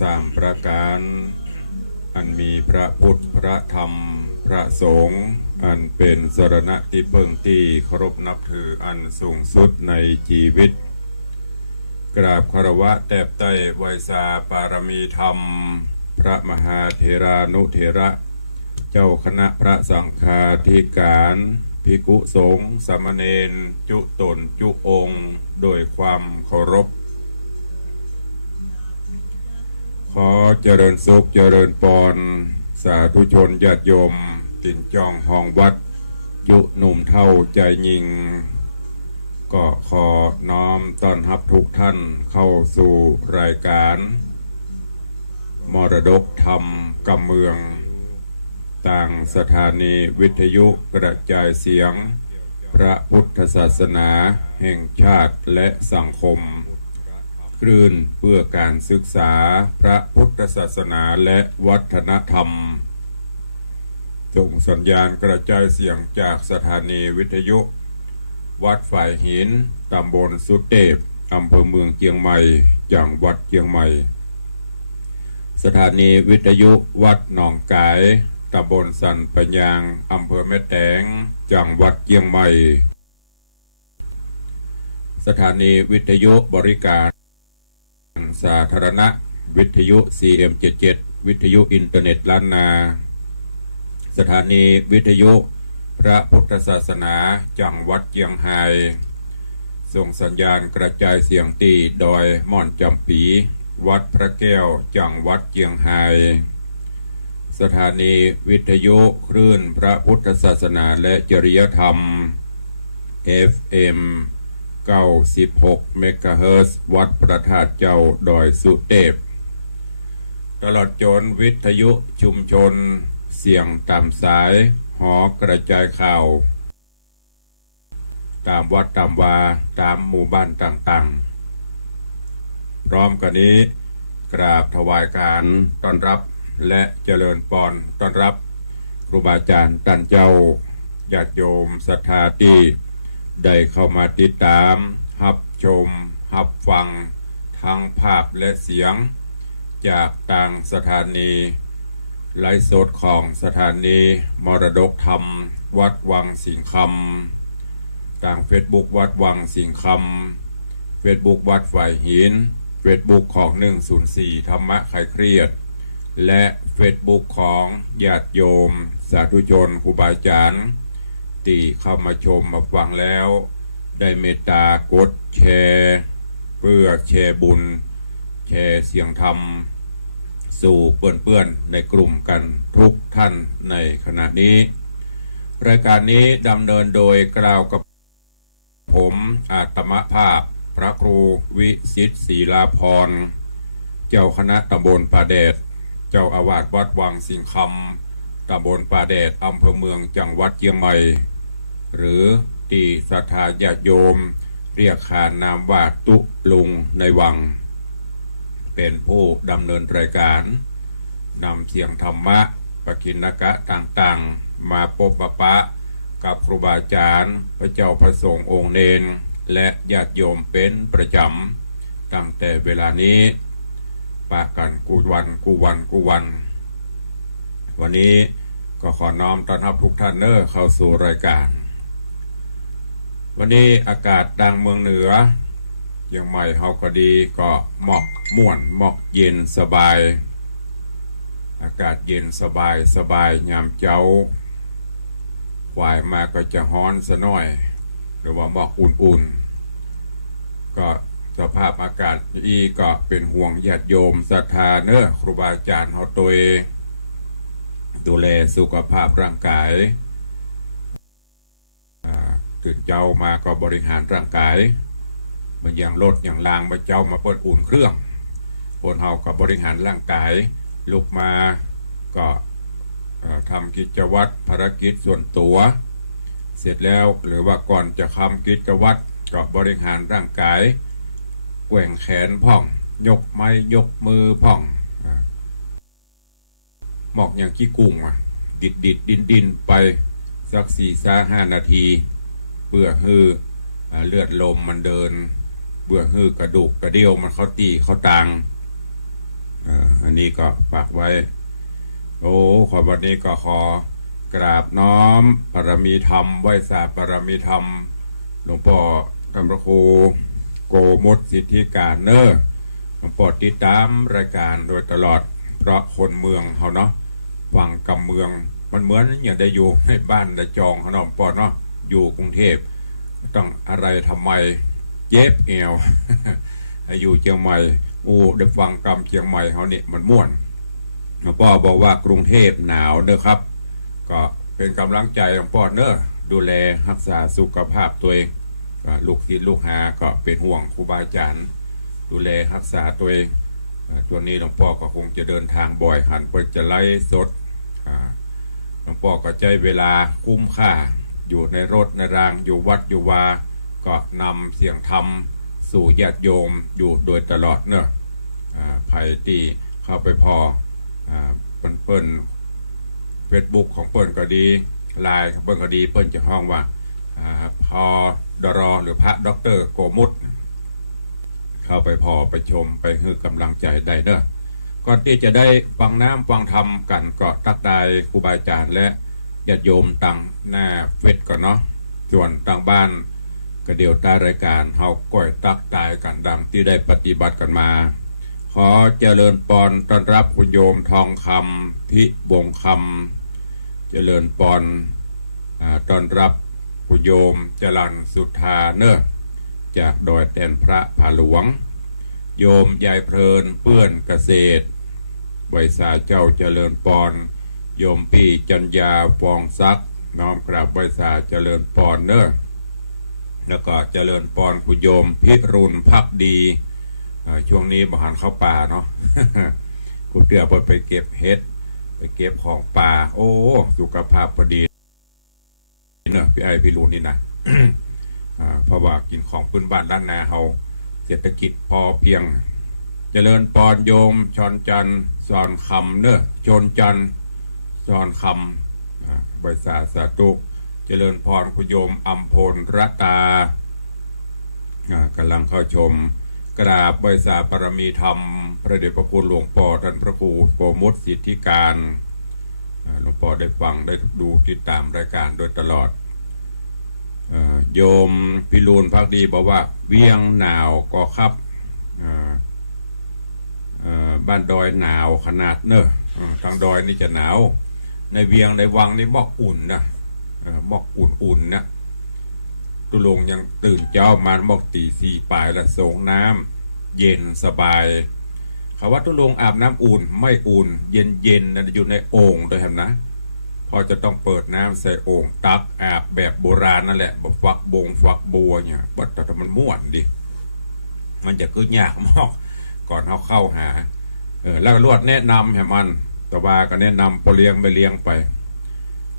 สามประการอันมีพระพุทธพระธรรมพระสงฆ์อันเป็นสรณะที่พึ่งที่เคารพนับถืออันสูงสุดในชีวิตกราบคารวะแทบใต้ไวยสาปารมีธรรมพระมหาเถรานุเถระเจ้าคณะพระสังฆาธิการภิกษุสงฆ์สามเณรจุตนจุองค์โดยความเคารพขอเจริญสุขเจริญปรสาธุชนญาติโยมตินจองห้องวัดยุหนุ่มเท่าใจยิงก็ขอน้อมต้อนรับทุกท่านเข้าสู่รายการมรดกธรรมกำเมืองต่างสถานีวิทยุกระจายเสียงพระพุทธศาสนาแห่งชาติและสังคมคลื่นเพื่อการศึกษาพระพุทธศาสนาและวัฒนธรรมส่งสัญญาณกระจายเสียงจากสถานีวิทยุวัดฝ่ายหินตำบลสุเทพอำเภอเมืองเชียงใหม่จังหวัดเชียงใหม่สถานีวิทยุวัดหนองกายตำบลสันปัญญางอำเภอแม่แตงจังหวัดเชียงใหม่สถานีวิทยุบริการสาธารณะวิทยุ CM77 วิทยุอินเทอร์เน็ตล้านนาสถานีวิทยุพระพุทธศาสนาจังหวัดเชียงรายส่งสัญญาณกระจายเสียงตีดอยม่อนจำปีวัดพระแก้วจังหวัดเชียงรายสถานีวิทยุคลื่นพระพุทธศาสนาและจริยธรรม FM 96 เมกะเฮิรตซ์วัดพระธาตุเจ้าดอยสุเทพตลอดจนวิทยุชุมชนเสียงตามสายหอกระจายข่าวตามวัดตามวาตามหมู่บ้านต่างๆพร้อมกันนี้กราบถวายการต้อนรับและเจริญพรต้อนรับครูบาอาจารย์ท่านเจ้าญาติโยมศรัทธาที่ได้เข้ามาติดตามรับชมรับฟังทางภาพและเสียงจากต่างสถานีไลฟ์สดของสถานีมรดกธรรมวัดวังสิงห์คำต่างเฟซบุ๊กวัดวังสิงห์คำเฟซบุ๊กวัดฝ่ายหินเฟซบุ๊กของ104ธรรมะคลายเครียดและเฟซบุ๊กของญาติโยมสาธุชนครูบาอาจารย์ที่เข้ามาชมมาฟังแล้วได้เมตตากดแชร์เพื่อแชร์บุญแชร์เสียงธรรมสู่เพื่อนๆในกลุ่มกันทุกท่านในขณะนี้รายการนี้ดำเนินโดยกล่าวกับผมอาตมภาพพระครูวิสิทธิ์ศรีลาภรณ์เจ้าคณะตำบลป่าแดดเจ้าอาวาสวัดวังสิงห์คำตำบลป่าแดดอำเภอเมืองจังหวัดเชียงใหม่หรือที่ศรัทธาญาติโยมเรียกขานนามว่าตุลุงในวังเป็นผู้ดำเนินรายการนำเสียงธรรมะปกิณกะต่างๆมาพบปะกับครูบาอาจารย์พระเจ้าพระสงฆ์องค์เนรและญาติโยมเป็นประจำตั้งแต่เวลานี้ปะกันกูวันวันนี้ก็ขอน้อมต้อนรับทุกท่านเข้าสู่รายการวันนี้อากาศดังเมืองเหนือเชียงใหม่เฮาก็ดีก็เหมาะม่วนเหมาะเย็นสบายอากาศเย็นสบายยามเจ้าควายมาก็จะฮ้อนซะหน่อยหรือว่าเหมาะอุ่นๆก็สภาพอากาศอีก็เป็นห่วงญาติโยมศรัทธาครูบาอาจารย์เฮาตัวดูแลสุขภาพร่างกายตื่นเจ้ามาก็บริหารร่างกายมันอย่างรถอย่างรางมาเจ้ามาเปิดอุ่นเครื่องคนเฮากับบริหารร่างกายลุกมาก็ทำกิจวัตรภารกิจส่วนตัวเสร็จแล้วหรือว่าก่อนจะทำกิจวัตรก็บริหารร่างกายแกว่งแขนพ่องยกไม้ยกมือพ่องหมอกอย่างขี้กุ้งดินไปสัก4-5 นาทีเพื่อให้เลือดลมมันเดินเพื่อให้กระดูกกระเดี่ยวมันเข้าตีเข้าตาง นี้ก็ฝากไว้โอ้ขอวันนี้ก็ขอกราบน้อมปรมีธรรมไหว้สาปรมีธรรมหลวงพ่อท่านพระครูโกมุตสิทธิการเนอหลวงพ่อติดตามรายการโดยตลอดเพราะคนเมืองเขาเนาะวังกำเมืองมันเหมือนอย่างได้อยู่ในบ้านได้จองเขาเนาะปอเนาะอยู่กรุงเทพต้องอะไรทำไมเย็บเอว อยู่เชียงใหม่ได้ฟังกรรมเชียงใหม่เขาเนี่ยมันม่วนหลวงพ่อบอกว่ากรุงเทพหนาวเด้อครับก็เป็นกำลังใจหลวงพ่อเนอะดูแลรักษาสุขภาพตัวเองลูกศิษย์ลูกหาก็เป็นห่วงครูบาอาจารย์ดูแลรักษาตัวเองตัวนี้หลวงพ่อก็คงจะเดินทางบ่อยหันไปจะไล่สดหลวงพ่อก็ใช้เวลาคุ้มค่าอยู่ในรถในรางอยู่วัดอยู่วาก็นำเสียงธรรมสู่ญาติโยมอยู่โดยตลอดเนอะภัยที่เข้าไปพอเปิ้นเฟซบุ๊กของเปิ้นก็ดีไลน์ของเปิ้นก็ดีเปิ้นจะห้องว่าพอดรหรือพระด็อกเตอร์โกมุตเข้าไปพอไปชมไปให้กำลังใจได้เนอะก่อนที่จะได้ฟังน้ำฟังธรรมกันก็ตักได้ครูบาอาจารย์และญาติโยมตั้งหน้าเฟซก่อนเนาะส่วนตั้งบ้านก็เดี๋ยวใต้รายการเฮาก้อยตักตายกันดังที่ได้ปฏิบัติกันมาขอเจริญปอนต้อนรับคุณโยมทองคำพิบงคำเจริญปอนต้อนรับคุณโยมจรัญสุธาเนอะจากดอยแตนพระผาหลวงโยมยายเพลินเปื้อนเกษตรไวยสาเจ้าเจริญปอนโยมปีจัญญาฟองซักน้อมกราบไวยสาเจริญปอนเนอะแล้วก็เจริญปอนคุณโยมพิรุณพักดีช่วงนี้บหันเข้าป่าเนาะ คุณเตือไปเก็บเห็ดไปเก็บของป่าโอ้สุขภาพพอดีเนอะพี่รุณนี่นะ เพราะว่ากินของพื้นบ้านด้านนาเฮาเศรษฐกิจพอเพียงเจริญปอนโยมชอนจันสอนคำเนอะชนจันสอนคำใบสาสาตุเจริญพรคุณโยมอัมพลรัตากำลังเข้าชมกราบใบสาปรมีธรรมพระเดชพระคุณหลวงพ่อท่านพระครูโกมุตสิทธิการหลวงพ่อได้ฟังได้ดูติดตามรายการโดยตลอดโยมพิรูณพักดีบอกว่าเวียงหนาวก็ครับบ้านดอยหนาวขนาดเนอะทางดอยนี่จะหนาวในเวียงในวังนี่บอกอุ่นนะบอกอุ่นๆนะตุลงยังตื่นเจ้ามาบอกตีสี่ปลายและส่งน้ำเย็นสบายคำว่าตุลงอาบน้ำอุ่นไม่อุ่นเย็นนะอยู่ในโอ่งโดยเห็นนะพอจะต้องเปิดน้ำใส่โอ่งตักอาบแบบโบราณนั่นแหละแบบฟักบัวเนี่ยแต่มันม่วนดิมันจะคือยากมากก่อนเขาเข้าหาแล้วรวดแนะนำให้มันแต่ว่าก็แนะนำพอเลี้ยงไปเลี้ยงไป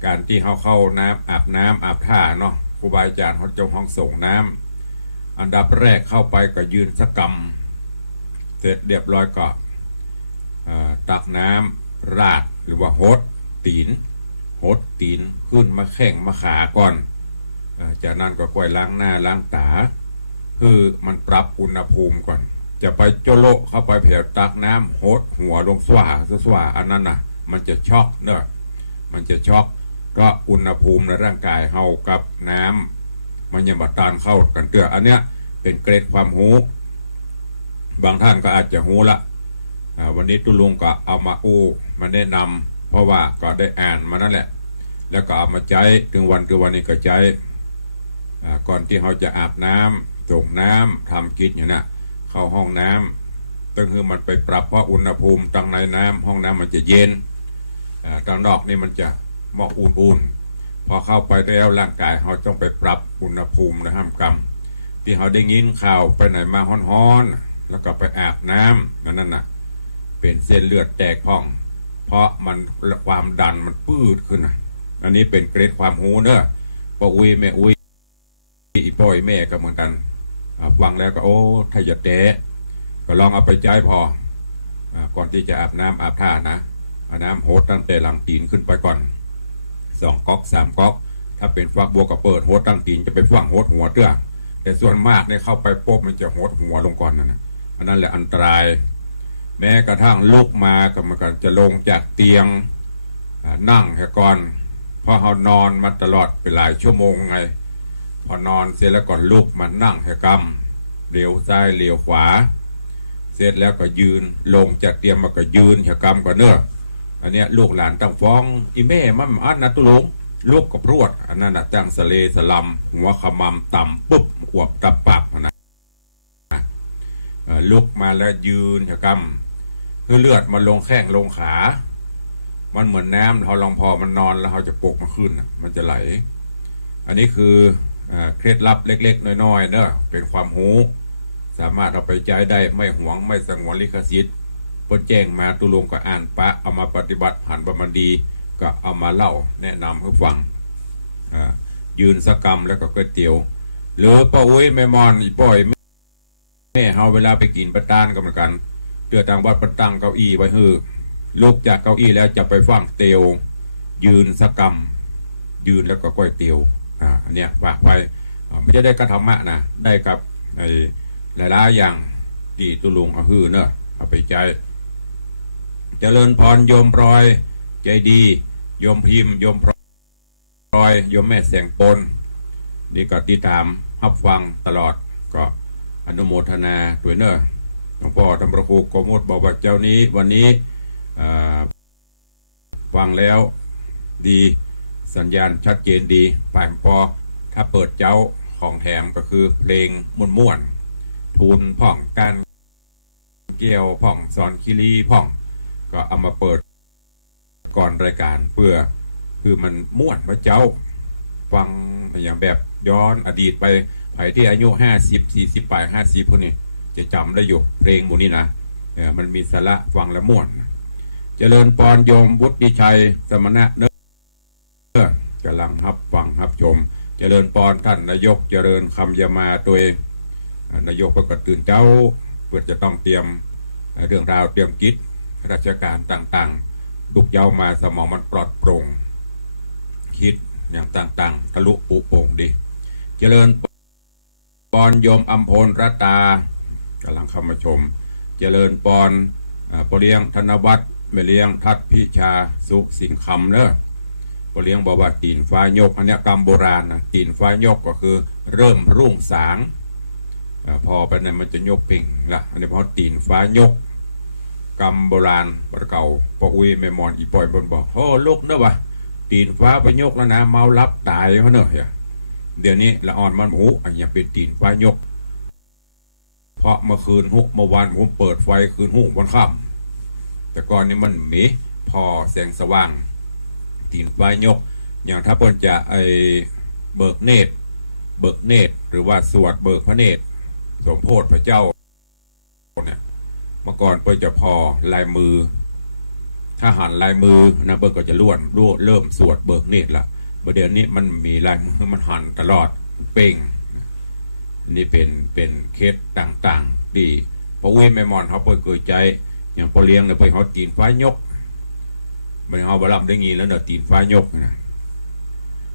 การที่เขาเข้าน้ำอาบท่าเนาะครูบาอาจารย์เขาเจ้าห้องส่งน้ำอันดับแรกเข้าไปก็ยืนสักกรรมเสร็จเรียบร้อยก็ตักน้ำราดหรือว่าหดตีนขึ้นมาแข้งมาขาก่อนจากนั้นก็ค่อยล้างหน้าล้างตาคือมันปรับอุณหภูมิก่อนจะไปโจโลเข้าไปแผ่ตักน้ำหดหัวลงสว่าอันนั้นน่ะมันจะช็อกเนอะมันจะช็อกก็อุณหภูมิในร่างกายเฮากับน้ำมันยังมาตานเข้ากันเตื้ออันเนี้ยเป็นเกรดความหูบางท่านก็อาจจะหูละวันนี้ตุลุงก็เอามามาแนะนำเพราะว่าก็ได้อ่านมานั่นแหละแล้วก็เอามาใช้ถึงวันนี้ก็ใช้ก่อนที่เขาจะอาบน้ำส่งน้ำทำกิจอย่างนี้เข้าห้องน้ำต้องคือมันไปปรับเพราะอุณหภูมิตั้งในน้ำห้องน้ำมันจะเย็นตอนนอกนี่มันจะเหมาะอุ่นพอเข้าไปแล้วร่างกายเขาต้องไปปรับอุณหภูมินะห้ามกรรมที่เขาได้ยินข่าวไปไหนมาฮ้อนๆแล้วก็ไปอาบน้ำนั่นน่ะเป็นเส้นเลือดแตกพองเพราะมันความดันมันปื้ดขึ้นอันนี้เป็นเกรดความหูเนอะพ่ออุ้ยแม่อุ้ยอีพ่อยแม่ก็เหมือนกันฟังแล้วก็โอ้ถ้าจะแตะก็ลองเอาไปใจพอก่อนที่จะอาบน้ำอาบท่านะเอาน้ำโหดตั้งแต่หลังตีนขึ้นไปก่อน2 ก๊อก 3 ก๊อกถ้าเป็นฟักบัวก็เปิดโหดตั้งตีนจะไปฟังโหดหัวเตื้อแต่ส่วนมากเนี่ยเข้าไปปุ๊บมันจะโหดหัวลงก่อนนะอันนั้นแหละอันตราย แม้กระทั่งลุกมาก็มันก็จะลงจากเตียงนั่งแค่ก่อนเพราะเขานอนมาตลอดเป็นหลายชั่วโมงไงพอนอนเสร็จแล้วก็ลุกมานั่งแค่กำเลี้ยวซ้ายเลี้ยวขวาเสร็จแล้วก็ยืนลงจากเตียงมาก็ยืนแค่กำก็เนอะอันเนี้ยลูกหลานต้องฟ้องอีแม่มันอันนะตุลงลูกกับรวดอันนั้นตั้งสเลสลัมหัวขมำต่ำปุ๊บอวบตับปับนะลุกมาแล้วยืนแค่กำคือเลือดมันลงแข้งลงขามันเหมือนน้ำเราลองพอมันนอนแล้วเราจะปลุกมันขึ้นมันจะไหลอันนี้คือเคล็ดลับเล็กๆน้อยๆเนอะเป็นความรู้สามารถเอาไปใช้ได้ไม่หวงไม่สงวนลิขสิทธิ์พอแจ้งมาตุลงก็อ่านปะเอามาปฏิบัติหันประมันดีก็เอามาเล่าแนะนำให้ฟังยืนสกรรมแล้วก็ก๋วยเตี๋ยวหรือป้าอุ้ยแม่มอนอีป่อยแม่เฮาเวลาไปกินประตานก็เหมือนกันเตือทางวัดประตั้งเก้าอี้ไว้ฮือลุกจากเก้าอี้แล้วจะไปฟังเตียวยืนสกรรมยืนแล้วก็ก๋วยเตี๋ยวอันเนี้ยว่าไปไม่ได้กระทำมะนะได้กับหลายๆอย่างที่ตุลุงเอาฮือเนอะเอาไปใจเจริญพรโยมพลอยใจดีโยมพิมพ์โยมพลอยโยมแม่แสงปนนี่ก็ติดตามรับฟังตลอดก็อนุโมทนาด้วยเนอะหลวงพ่อธรรมครูโกมุตบอกว่าเจ้านี้วันนี้ฟังแล้วดีสัญญาณชัดเจนดีป่านปอถ้าเปิดเจ้าของแถมก็คือเพลงม่วนๆทูลพ่องการเกี่ยวพ่องสอนคิรีพ่องก็เอามาเปิดก่อนรายการเพื่อคือมันม่วนว่าเจ้าฟังอย่างแบบย้อนอดีตไปไผ่ที่อายุ50 40 50พวกนี้จะจำได้อยู่เพลงหมู่นี้นะมันมีสาระฟังและม่วนเจริญปอนโยมวุฒิชัยสมณะเนอกำลังรับฟังรับชมเจริญปอนท่านนายกเจริญคำยามาตัวเองนายกก็ตื่นเจ้าเพื่อจะต้องเตรียมเรื่องราวเตรียมกิจราชการต่างๆลุกเย้ามาสมองมันปลอดโปร่งคิดอย่างต่างๆทะลุปุโป่งดีเจริญปอนโยมอัมพลรัตตากำลังเข้ามาชมเจริญปอนปเลี้ยงธนวัฒน์แม่เลี้ยงทัดพิชาสุสิงคำเนอะปเลี้ยงบอกว่าตีนฟ้ายกอันนี้กรรมโบราณนะตีนฟ้ายกก็คือเริ่มรุ่งสางพอไปเนี่ยมันจะยกปิ่งละอันนี้พอตีนฟ้ายกกรรมโบราณประเก่าปอุ้ยแม่มอนอีปอยบนบอกโอ้ลูกเนอะวะตีนฟ้าไปยกแล้วนะเมาลับตายเขาเนอะเดี๋ยวนี้ละอ่อนมันหูอันนี้เป็นตีนฟ้ายกเพราะเมื่อคืนหุเมื่อวานผมเปิดไฟคืนหุวันค่ำแต่ก่อนนี้มันมีพอแสงสว่างตีนฟ้ายกอย่างถ้าเพิ่นจะเบิกเนตรหรือว่าสวดเบิกพระเนตรสมโพธิพระเจ้าเนี่ยเมื่อก่อนเพิ่นจะพอลายมือถ้าหันลายมือนะเพิ่นก็จะเริ่มสวดเบิกเนตรละประเดี๋ยวนี้มันมีลายมือมันหันตลอดเป่งนี่เป็นเคสต่างๆดีพอเว้แม่มอนเขาเปิดเกิดใจอย่างพอเลี้ยงเนี่ยไปเขาตีนฟ้ายกมันเอาบลัมได้งี้แล้วเนอะตีนฟ้ายกนะ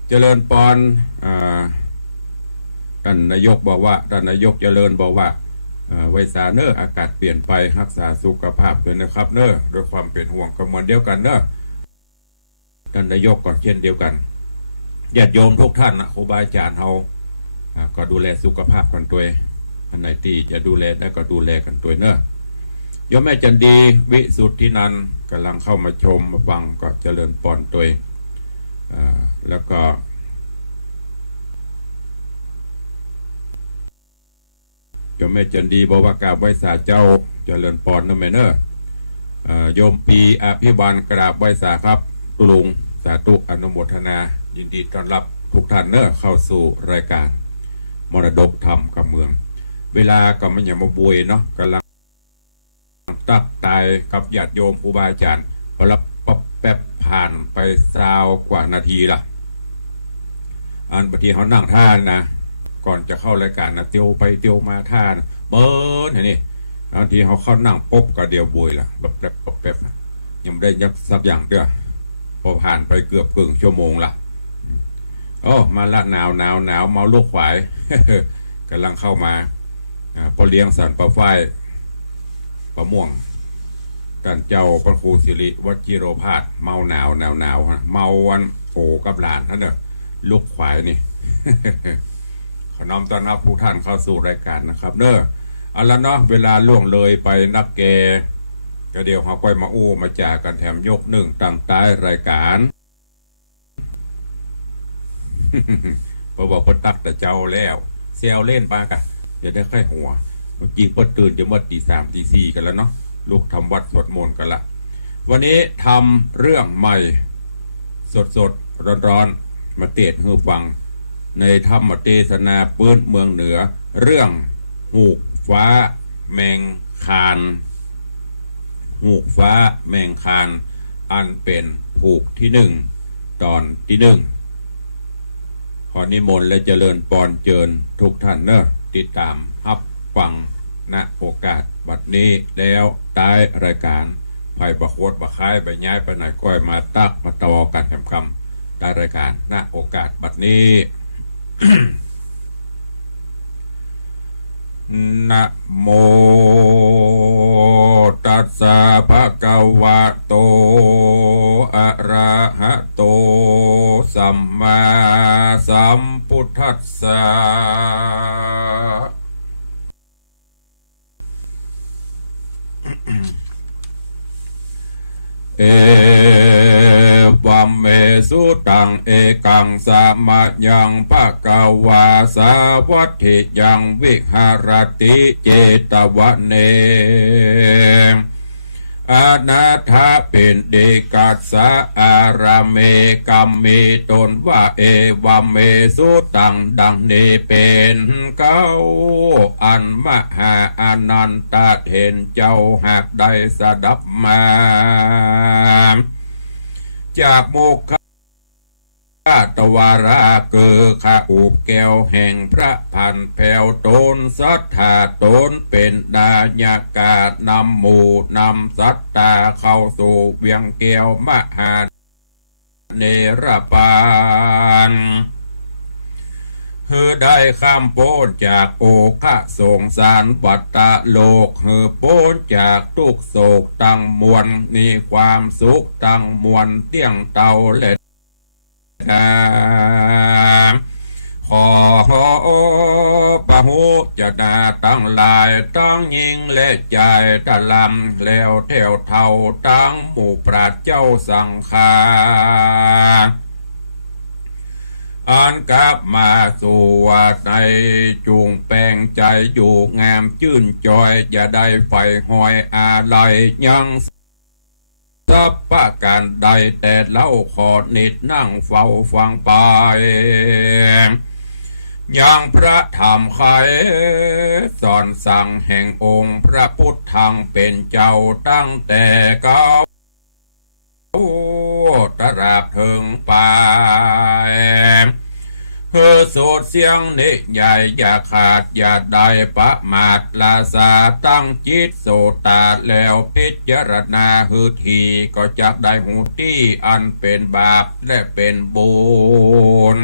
เจริญปอนท่านนายกบอกว่าท่านนายกเจริญบอกว่าไวสาเนอร์อากาศเปลี่ยนไปรักษาสุขภาพด้วยนะครับเนอร์ด้วยความเป็นห่วงกำมวลเดียวกันเนอะท่านนายกก็เช่นเดียวกันญาติโยมทุกท่านนะครูบาอาจารย์เขาก็ดูแลสุขภาพกันตัวอันไหนที่จะดูแลได้ก็ดูแลกันตัวเนอะโยมแม่จันดีวิสุทธินันท์กำลังเข้ามาชมมาฟังก็เจริญปอนตัวแล้วก็โยมแม่จันดีบอกว่ากราบไหว้สาเจ้าเจริญปอนนะแม่เนอะโยมปีอภิบาลกราบไหว้สาครับตุลุงสาธุอนุโมทนายินดีต้อนรับทุกท่านเนอะเข้าสู่รายการมรดกธรรมกับเมืองเวลาก็มันอย่ามาบวยเนาะกำลังตักตายกับญาติโยมครูบาอาจารย์พอรับแป๊บผ่านไป20 กว่านาทีละอันบางทีเขานั่งท่านนะก่อนจะเข้ารายการนะเตียวไปเตียวมาท่านเบิ้ลนี่บางทีเขาเข้านั่งปุ๊บก็เดียวบวยละแป๊บนะยังไม่ได้ยักสักอย่างเด้อพอผ่านไปเกือบครึ่งชั่วโมงละโอ้มาละหนาวเมาลูกขวาย กำลังเข้ามาพอเลี้ยงสันปลาฝ้ายปลาม่วง ท่านเจ้าพระครูสิริวชิโรภาสเมาหนาวฮะเมาวันโผกับหลานท่านเด้อลูกขวายนี่ ขอน้อมต้อนรับผู้ท่านเข้าสู่รายการนะครับเด้อเอาละเนาะเวลาล่วงเลยไปนักแกก็เดี๋ยวเขาไปมาอู้มาจากกันแถมยกหนึ่งตั้งใต้รายการ พอบอกพอตักแต่เจ้าแล้วเซลเล่นปากะจะได้ค่อยหัวเมื่อกี้พอตื่นจะเมื่อตี 3 ตี 4กันแล้วเนาะลูกทำวัดสวดมนต์กันละวันนี้ทำเรื่องใหม่สดร้อนมาเตดฮือฟังในธรรมเทศนาปื้นเมืองเหนือเรื่องหูกฟ้าแมงคานหูกฟ้าแมงคานอันเป็นผูกที่ 1ตอนที่ 1ขอนิมนต์และเจริญปอนเจิญทุกท่านเนอะติดตามรับฟังณโอกาสบัดนี้แล้วท้ายรายการไผ่ประโคตรประค่ายใบย้ายไปไหนก้อยมาตักมาตอกันคำท้ายรายการณโอกาสบัดนี้ นะโมตัสสะภะคะวะโตอะระหะโตสัมมาสัมพุทธัสสะเอวัมเมสุตังเอกังสามายังภะคะวาสาวัตถิยังวิหารติเจตวะเนอนาถาเป็นเดกัสสะอาราเมกัมมีตนว่าเอวัมเมสุตังดังนี้เป็นเก้าอันมหาอนันตะเห็นเจ้าหากได้สดับมาจากโมกขตวาราเกือขาอุบแก้วแห่งพระพันแผ่วตนสัทธาตนเป็นดายากาศนำหมู่นำสัตตาเข้าสู่เวียงแก้วมหาเนรปานเฮือได้ข้ามโป้นจากโอคะสงสารวัตตะโลกเฮือโป้นจากทุกโศกตั้งมวลมีความสุขตั้งมวลเตี้ยงเตาและขอปะหุจะนาตั้งลายตั้งยิงและใจตะลำแล้วแถวเท่าตั้งหมู่ปราชเจ้าสังฆาอันกลับมาสู่วัดในจูงแปลงใจอยู่งามชื่นจอยอย่าได้ไฟหอยอะไรยังสับประการใดแต่เล่าขอนิดนั่งเฝ้าฟังไปยังพระธรรมไขสอนสั่งแห่งองค์พระพุทธทางเป็นเจ้าตั้งแต่เก่าตราบถึงไปเพื่อโสดเสียงนิใหญ่อย่าขาดอย่าได้ประมาทลาสาตั้งจิตโสตาแล้วพิจารณาหือทีก็จะได้หูที่อันเป็นบาปและเป็นบุญ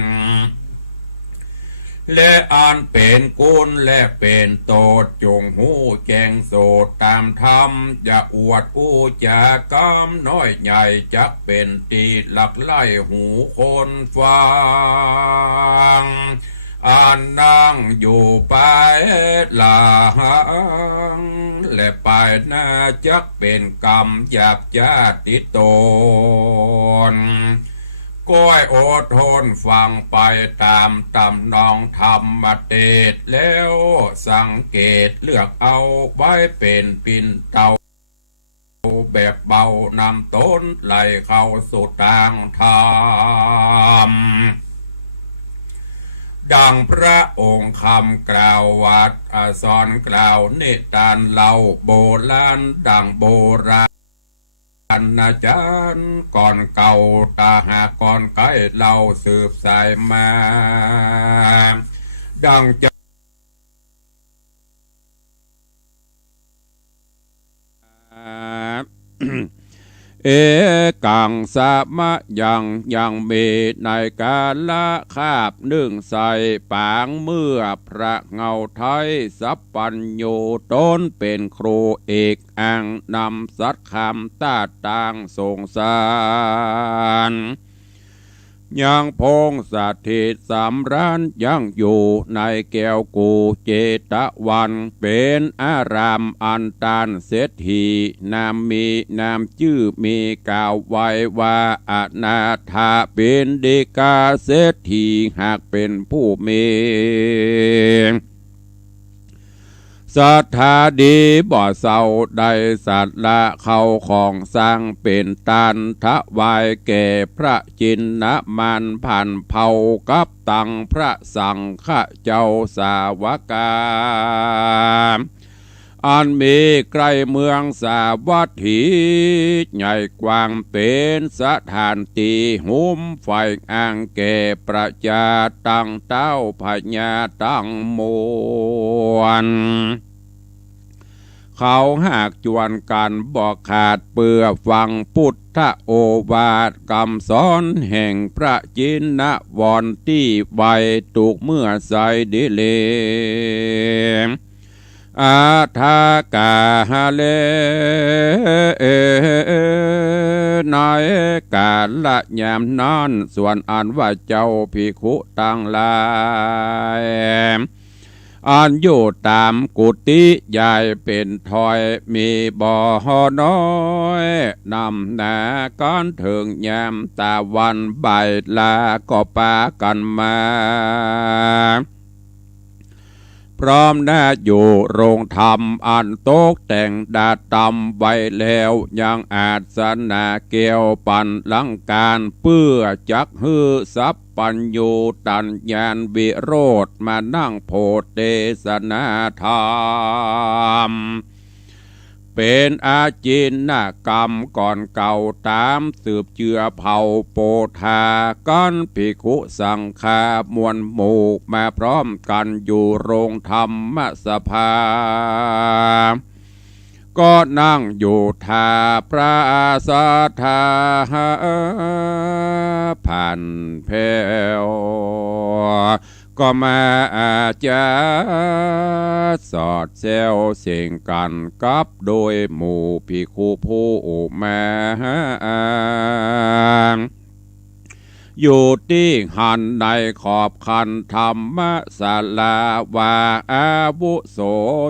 และอันเป็นกุลและเป็นโตดจงหูแจงโสดตามธรรมอย่าอวดอู้จากรรมน้อยใหญ่จักเป็นตีหลักไล่หูคนฟังอันนั่งอยู่ไปหลังและไปหน้าจักเป็นกรรมหยาบญาติตนก้อยอดทนฟังไปตามตำนองธรรมเทศแล้วสังเกตเลือกเอาไว้เป็นปิ่นเตาแบบเบานำต้นไหลเข้าสู่ทางธรรมดังพระองค์คำกล่าววัดสอนกล่าวนิทานเล่าโบราณดังโบราณอาจารย์ก่อนเก่าตาหาก่อนไกลเราสืบสายมาดังจะ เอกังสะมะยังมีในกาละคาบนึ่งใส่ปางเมื่อพระเงาไทยสัพปัญโยต้นเป็นครูเอกอังนำสัตคำตาต่างสงสารยังพงสถิตสำรันยังอยู่ในแก้วกูเจตวันเป็นอารามอันตานเศรษฐีนามมีนามชื่อมีกล่าวไว้ว่าอนาถาเป็นเดกาเศรษฐีหากเป็นผู้มีศรัทธาดีบ่เศร้าได้สัตว์ละเขาของสร้างเป็นตันทะวายแก่พระจินนะมันผ่านเผากับตังพระสังฆเจ้าสาวกาอันมีใกล้เมืองสาวัตถีใหญ่กว้างเป็นสถานตีหุ้มไฟอ่างแก่ประชาตั้งเต้าพญาตั้งมวลเขาหากจวนกันบอกขาดเปื่อฟังพุทธโอวาทคำสอนแห่งพระจินนะวรที่ใบตุกเมื่อใส่ดิเลอาทากาเลนายกาละยามนั้นส่วนอันว่าเจ้าภิกขุตั้งหลายอันอยู่ตามกุฏิใหญ่เป็นถอยมีบ่อน้อยนำหน้าก้อนถึงยามตะวันบ่ายลาก็ปากันมาพร้อมหน้าอยู่โรงธรรมอันโต๊ะแต่งดาตำไว้แล้วยังอาจสนาเกี่ยวปันลังการเพื่อจักฮือสัพปัญโยตัญญาณวิโรธมานั่งโพธิเทศนาธรรมเป็นอาจินกรรมก่อนเก่าตามสืบเจือเผ่าโปธาก้อนภิกขุสังฆามวลหมู่มาพร้อมกันอยู่โรงธรรมสภาก็นั่งอยู่ทาพระสัทธาผ่านเพวก็มาอาจจะสอดแซวเสียงกันกับโดยหมู่ภิกขุผู้มาอยู่ที่หันในขอบคันธรรมศาลาวาอาวุโส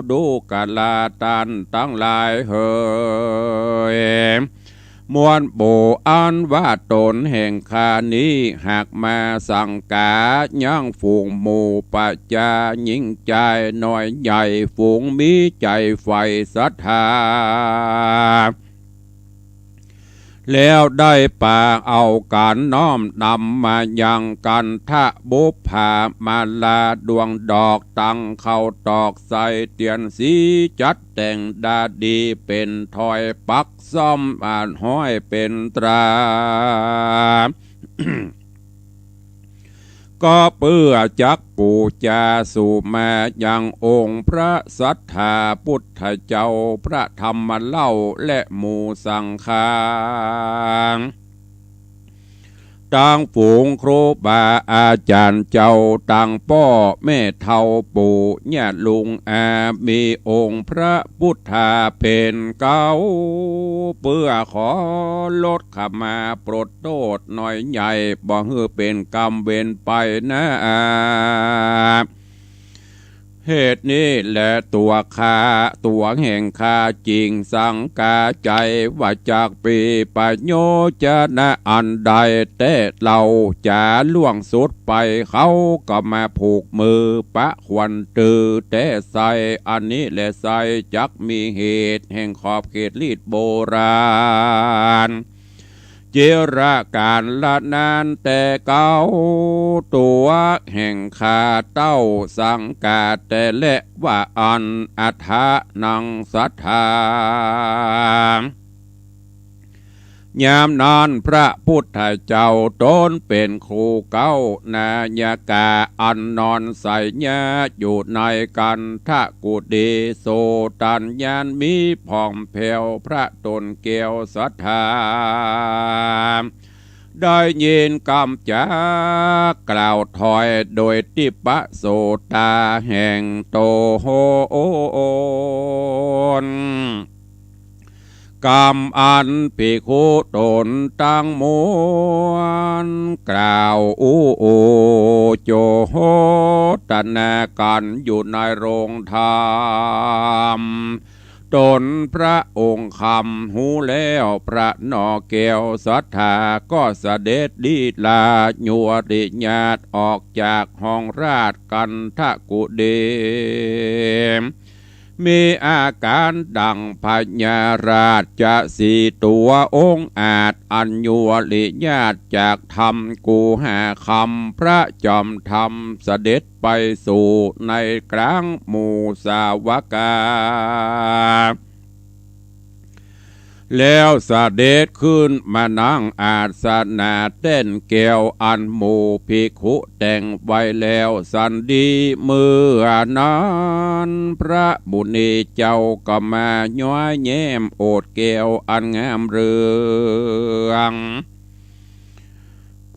ดูกาลาตันตั้งหลายเฮยมวลโบอันว่าตนแห่งคานี้หากมาสังกายังฝูงหมู่ปัจจายิ่งใจน้อยใหญ่ฝูงมีใจไฟศรัทธาแล้วได้ป่าเอาการน้อมนำมายังกันทะบุพามาลาดวงดอกตั้งเข้าตอกใส่เตียนสีจัดแต่งดาดีเป็นถอยปักซ่อมอ่านห้อยเป็นตรา ก็เพื่อจักปูจาสู่มายังองค์พระสัทธาพุทธเจ้าพระธรรมเล่าและหมู่สังฆาต่างฝูงครูบาอาจารย์เจ้าต่างพ่อแม่เท่าปู่ย่าลุงอามีองค์พระพุทธาเป็นเก้าเพื่อขอลดขมาโปรดโทษหน่อยใหญ่บ่ฮือเป็นกรรมเวรไปนะเหตุนี้แหละตัวแห่งข้าจริงสังกาใจว่าจากปีประโยชนะอันใดแต่เราจะล่วงสุดไปเขาก็มาผูกมือปะควันตือแต่ใส่อันนี้แหละใส่จักมีเหตุแห่งขอบเขตลีดโบราณเจราการละนานแต่เก่าตัวแห่งข้าเต้าสังกาแต่และว่าอันอัฏฐานังสัทธา ยามนานพระพุทธเจ้าตนเป็นครูเก้านายกาอันนอนใส่ญาอยู่ในกันทะกุดีโสตัญญานมีผ่องแผ้วพระตนเกวศรัทธาได้ยินคำจากล่าวถอยโดยทิปะโสตาแห่งโตโหนกรรมอันภิกขุตนตั้งมวลกล่าวโอโจโหตนากันอยู่ในโรงธรรมตนพระองค์คำหูแล้วพระนอแก้วศรัทธาก็เสด็จดีลาญัวริญาตออกจากห้องราชกันทะกุเดมมีอาการดังพญาราชจะสีตัวองค์อาจอัญญัวริญาตจากธรรมกูหาคำพระจอมธรรมเสด็จไปสู่ในกลางหมู่สาวกาแล้วเสด็จขึ้นมานั่งอาสนะเต้นแก้วอันหมู่ภิกขุแต่งไว้แล้วสันดีเมื่อนั้นพระบุณีเจ้าก็มาย้อยแย้มโอดแก้วอันงามเรือง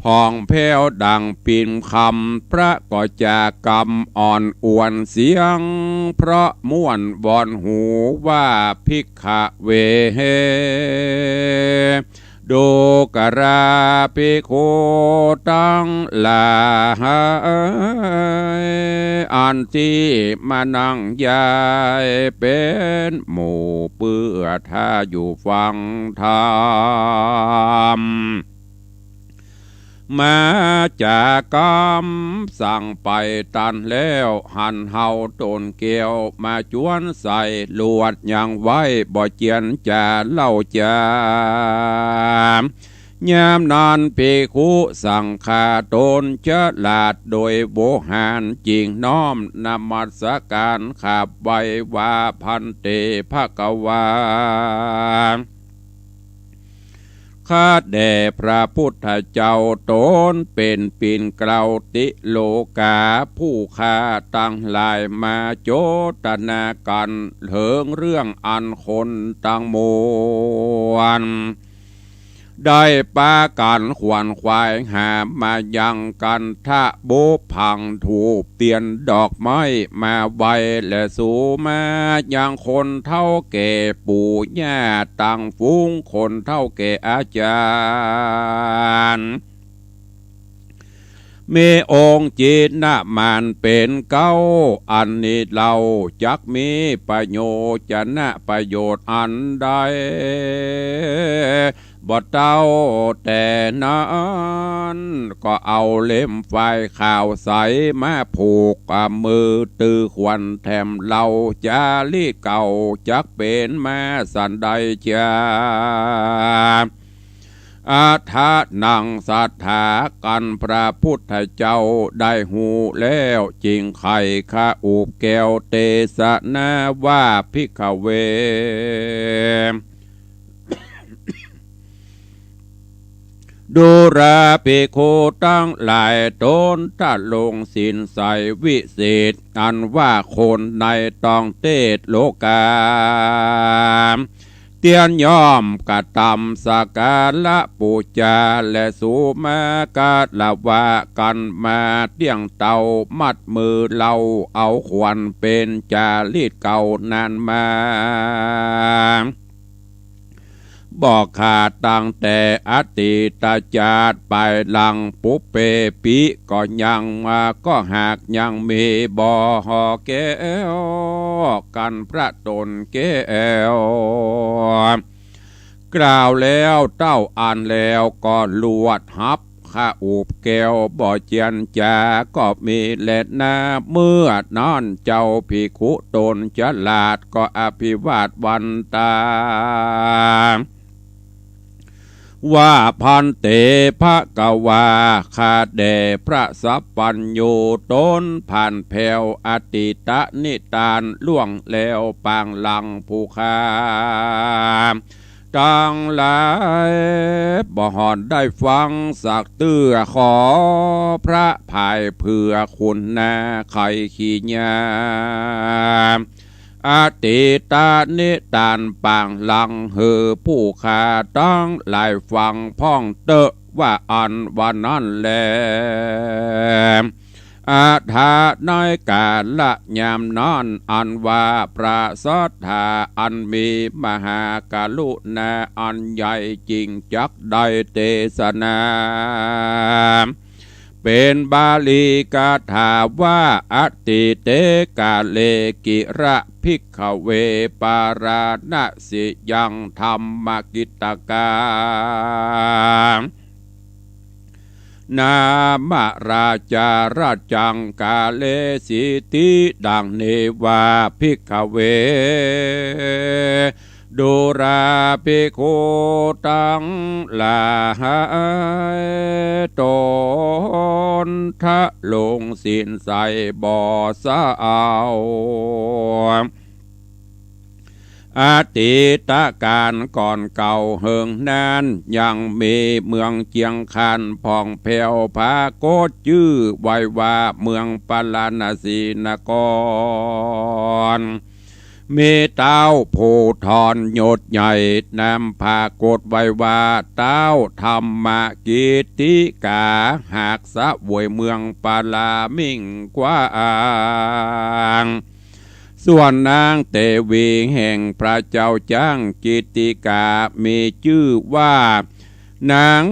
พองแผ้วดังปิ่นคำพระก็จากกำอ่อนอวนเสียงเพราะม่วนวอนหูว่าภิกขเวดูกราภิกขุตั้งหลายอันที่มานั่งยายเป็นหมู่เปื้อท่าอยู่ฟังธรรมมาจากกรรมสั่งไปตันแล้วหันเฮาตนเกี่ยวมาจวนใส่ลวดยังไว้บ่เจียนจะเล่าจายามนานภิกขุสั่งขาตนเจลาดโดยโบหารจริงน้อมนมัสการขับไว้ว่าพันเตภกวาข้าแด่พระพุทธเจ้าตนเป็นปิ่นเกลาติโลกาผู้ข้าตั้งหลายมาโจตนากันเถิงเรื่องอันคนตั้งมวลได้ปากันขวนควายหามายังกันทะโบพังถูกเตียนดอกไม้มาใบและสูมายังคนเท่าแก่ปู่ย่าตั้งฟุ้งคนเท่าแก่อาจารย์มีองค์จิตนะมันเป็นเก้าอันนี้เราจักมีประโยชน์จะนะประโยชน์อันใดบ่เต้าแต่นั้นก็เอาเล่มไฟข่าวใสมาผูกมือตือควันแถมเราจาลีเก่าจักเป็นมาสันใดจาอาทานังศรัทธากันพระพุทธเจ้าได้หูแล้วจริงไข่ข้าอูบแก้วเตสนาว่าภิกขเวดูราภิกขุตั้งหลายตนถ้าลงสินใสวิเศษอันว่าคนในต้องเตศโลกาเตียนยอมกะตำสักการะปูจาและสูมากาละวะกันมาเตียงเตามัดมือเราเอาขวัญเป็นจารีตเก่านานมาบอกขาดตั้งแต่อดีตจาดไปหลังปุเปปิก็ยังมาก็หากยังมีบ่อห่อแก้วกันพระตนแก้วกล่าวแล้วเต้าอ่านแล้วก็ลวดหับข้าอูบแก้วบ่อเจียนจาก็มีเล็ดนาเมื่อนอนเจ้าภิกขุตนจะลาดก็อภิวาทวันตาว่าพันเตภกวาข้าแด่พระสัพพัญญูตนผ่านแผ่วอติตะนิตานล่วงแล้วปางหลังผู้ข้า ต่างหลายบ่หอนได้ฟังสักเตื้อขอพระภายเผื่อคุณนาไข่ขี้ยาอาติตานิตานปางหลังเหือผู้ขาต้องหลายฟังพ้องเตอะว่าอันวันนั้นแลอาถาน้อยกาละยามนอนอันว่าประสาทาอันมีมหากรุณาอันใหญ่จริงจักได้เทศนาเป็นบาลีกาถาว่าอติเตกาเลกิระภิกขเวปาราณสิยังธรรมกิตกา นามราจาราจังกาเลสิติดังเนวาภิกขเวดูราภิกขุตังลาหายตนทะลงสินใส่บ่อสะเอาอาติตะการก่อนเก่าเฮิงนานยังมีเมืองเจียงคานผ่องแผ่วพาโกดจื้อไว้ว่าเมืองปาลานาสีนกรมีเต้าผู้ทอนโยดใหญ่นำพากดไว้ว่าเต้าธรรมกิติกาหากสะวยเมืองปาลามิ่งกว่าอ่างส่วนนางเตวีแห่งพระเจ้าจ้างกิติกามีชื่อว่านาง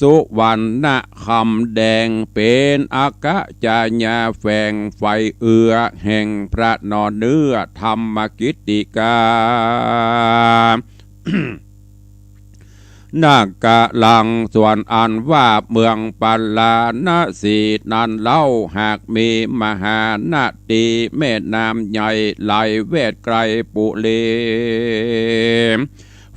สุวรรณคำแดงเป็นอากาจญาแฝงไฟเอือแห่งพระนอนเนื้อธรรมกิติกา นากะลังส่วนอันว่าเมืองปัลลานาสีนั้นเล่าหากมีมหานาตีแม่น้ำใหญ่ไหลเวทไกลปุเล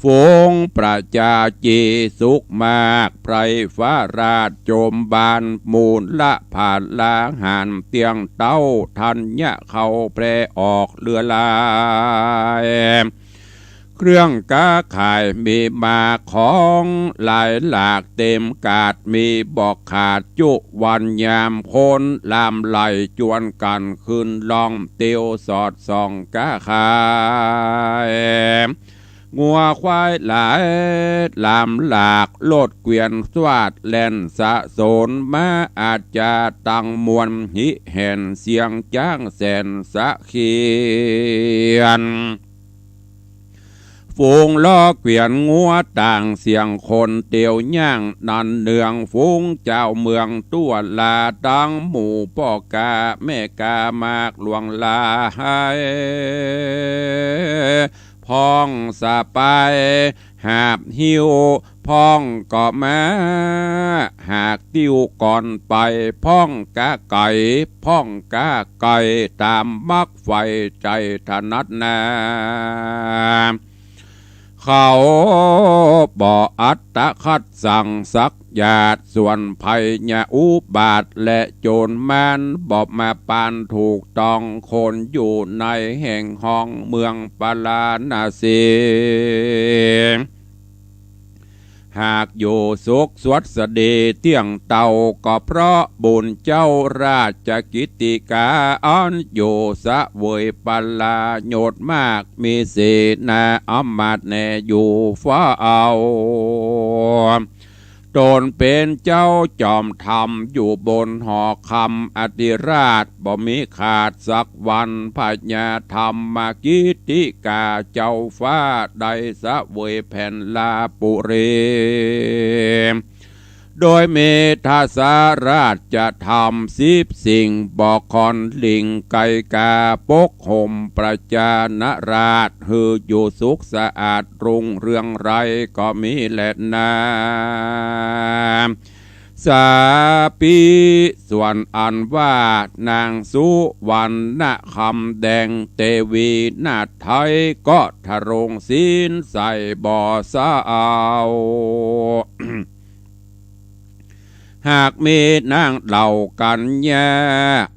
ฝูงประชาจีสุขมากไพรฟ้าราชโจมบานมูลละผ่านลาหานเตียงเต้าทันยะเขาแปรออกเรือลายเครื่องก้าขายมีมาของหลายหลากเต็มกาดมีบอกขาดจุวันยามคนลามไหลจวนกันขึ้นลองเตียวสอดส่องก้าขายงัวควายหลายลามหลากโลดเกวียนสวาดแล่นสะสนมาอาจจะตั้งมวลหิแห่นเสียงจ้างแสนสะเขียนฝูงล้อเกวียนงัวต่างเสียงคนเตียวย่างนันเนืองฝูงเจ้าเมืองตัวลาตั้งหมู่พ่อกาแม่กามากหลวงลาให้พ้องสะไปหาบหิวพ้องก็มาหากติ้วก่อนไปพ้องกะไก่พ้องกะไก่ตามมักไฟใจถนัดนาเขาบ่อัตตะคัดสั่งสักญาติส่วนภัยญาอุบาทและโจรแมนบอกมาปานถูกต้องคนอยู่ในแห่งห้องเมืองปาลานาสีหากอยู่สุขสวัสดีเตียงเต่าก็เพราะบุญเจ้าราชกิติกาอ่อนอยู่สะเวยปัลลาโยดมากมีเสนาอำมาตย์แน่อยู่ฟ้าเอาตนเป็นเจ้าจอมธรรมอยู่บนหอคำอธิราชบ่มีขาดสักวันพญาธรรมกิติกาเจ้าฟ้าได้สะเวยแผ่นลาปุเรโดยเมธาสาราชจะทำ10 สิ่งบอกคอนลิงไก่กาปกห่มประจานราชฮืออยู่สุขสะอาดรุ่งเรืองไรก็มีแหละนาสาปีส่วนอันว่านางสุวรรณคำแดงเตวีนาไทยก็ทะรงศีลใส่บ่อสะเอา หากมีนางเหล่ากันแย่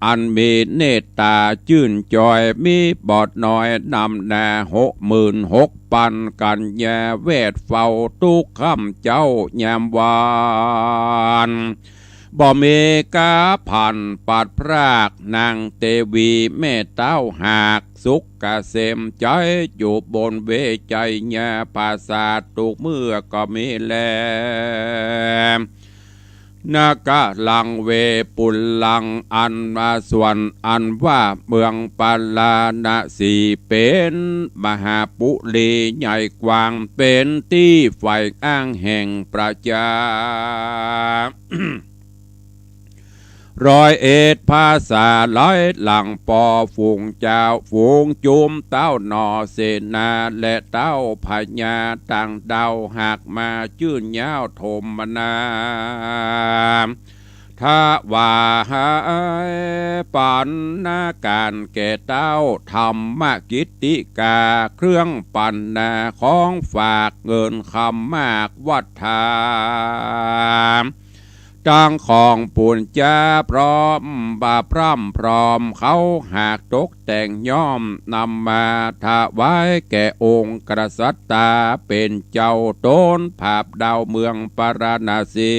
อันมีเนตตาชื่นจอยมีบอดน้อยนำแน่66,000กันแย่เวทเฝ้าทุกคำเจ้ายามวานบ่มีกาพันปัดพรากนางเตวีแม่เต้าหากสุขเกษมใจอยู่บนเวใจแย่ภาษาตุกเมื่อก็มีแลนากะลังเวปุลลังอันมาส่วนอันว่าเมืองปาลาณสีเป็นมหาปุรีใหญ่กว้างเป็นที่ฝ่ายอ้างแห่งประชา 101ภาษาร้อยหลังปอฝูงเจ้าฝูงจุมเต้านอเสนาและเต้าพญาต่างดาวหากมาชื่นยาวโทมนาถ้าว่าหายปันนาการแก่เต้าธรรมกิตติกาเครื่องปันนาของฝากเงินคำมากวัฏฐานจังของปุญจาพร้อมบาพร่ำพร้อมเขาหากตกแต่งย่อมนำมาถวายแก่องค์กษัตริย์เป็นเจ้าต้นภาพดาวเมืองปาราณสี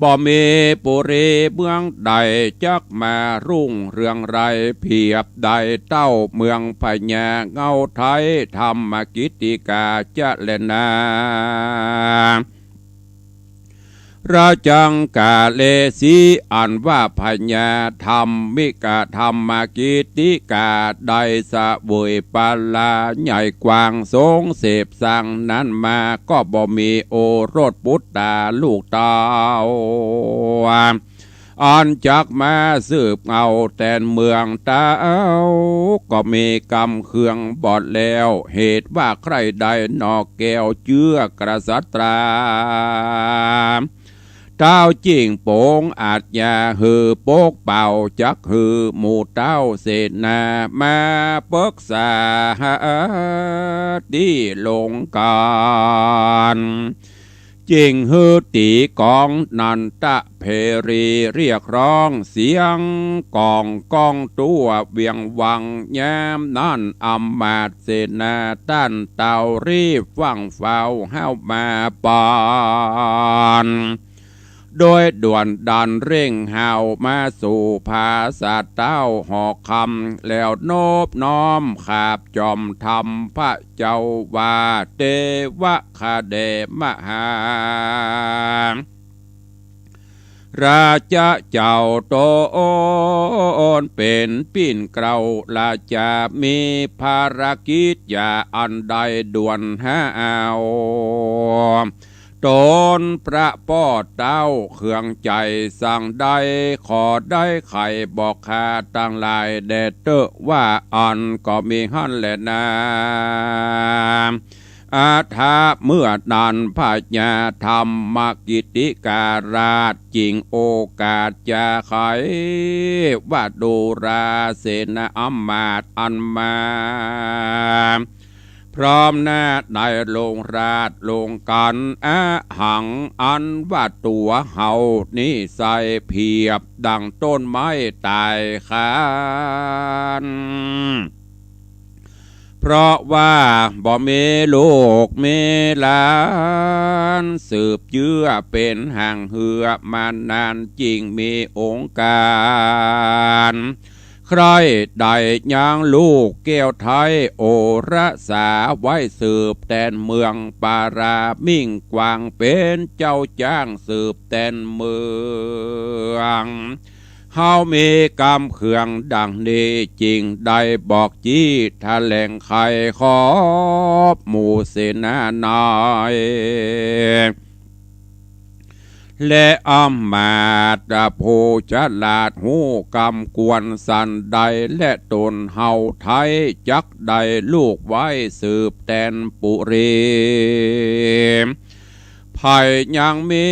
บ่มีปุรีเมืองใดจักมารุ่งเรืองไรเพียบใดเต้าเมืองพญาเงาไทยธรรมกิตติกาจะเลนาราจังกาเลสีอันว่าพญาธรรมิกาธรรมกิตติกาได้สะบุยปาลาใหญ่กว้างสงเสพสั่งนั้นมาก็บ่มีโอรสปุตตาลูกเต้าอันจักมาสืบเอาแต่เมืองเต้าก็มีกรรมเครื่องบอดแล้วเหตุว่าใครใดนอกแก้วเจือกษัตราเต้าจิงโปงอาจยาหือโปกเป่าจักหือหมู่เต้าเสนามาปรึกษาที่ลงการจิงฮือตีกองนันตะเพรีเรียกร้องเสียงกองกองตัวเวียงวังแย้มนั่นอำมาตย์เสนาต้านเต่ารีบฟังเฝ้าเฮ้ามาปานโดยด่วนดันเร่งเห่ามาสู่ภาษาเต้าหอกคำแล้วโนบน้อมขาบจอมธรรมพระเจ้าวาเทวะคาเดมหาราชาเจ้าโตนเป็นปิ่นเกลาราชามีภารกิจอย่าอันใดด่วนหาเอาตนพระพ่อเต้าเครื่องใจสั่งได้ขอได้ไข่บอกข้าตั้งหลายแดดเตอว่าอันก็มีหันแหละนาอาถาเมื่อนันพญาธรรมกิติการาชจริงโอกาสจะไขว่าดูราเสนาอำมาตย์อันมาพร้อมหน้าได้ลงราชลงกันหังอันว่าตัวเฮานี่ใส่เพียบดังต้นไม้ตายคานเพราะว่าบ่มีลูกมีหลานสืบเยื่อเป็นห่างเหือมานานจริงมีองค์การใครได้ยังลูกแก้วไทยโอระสาไว้สืบแตนเมืองปารามิ่งกวางเป็นเจ้าจ้างสืบแตนเมืองเฮามีกรรมเขื่องดังนี้จริงได้บอกจี้แถลงไขขอบหมู่เสนาน้อยและอำมาตย์ผู้ฉลาดหูกำกวนสันใดและตนเฮาไทยจักใดลูกไว้สืบแตนปุรีภัยยังมี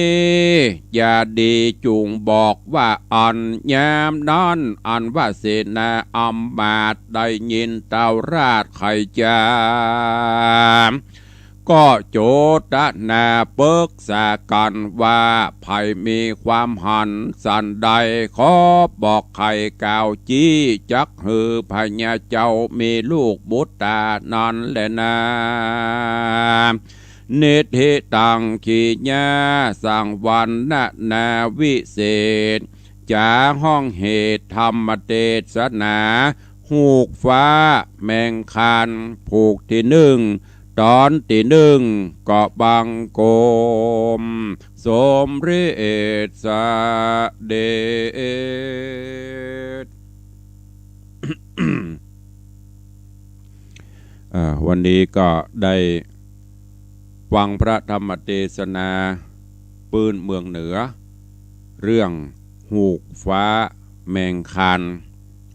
อย่าดีจุงบอกว่าอันยามนั้นอันว่าเสนาอำมาตย์ได้ยินเต่าราชไข่จาม ก็โจทนาปรึกษากันว่าไผมีความหันสันใดขอบอกไข่กาวจี้จักหือพญาเจ้ามีลูกบุตรตานั่นแหละนะนิธิตังขีญาสังวันนาวิเศษจาห้องเหตุธรรมเทศนาหูกฟ้าแมงคันผูกที่หนึ่งตอนที่หนึ่งเกาะบางโกมสมฤทธิ์สเดช วันนี้ก็ได้ฟังพระธรรมเทศนาปืนเมืองเหนือเรื่องหูกฟ้าแมงคัน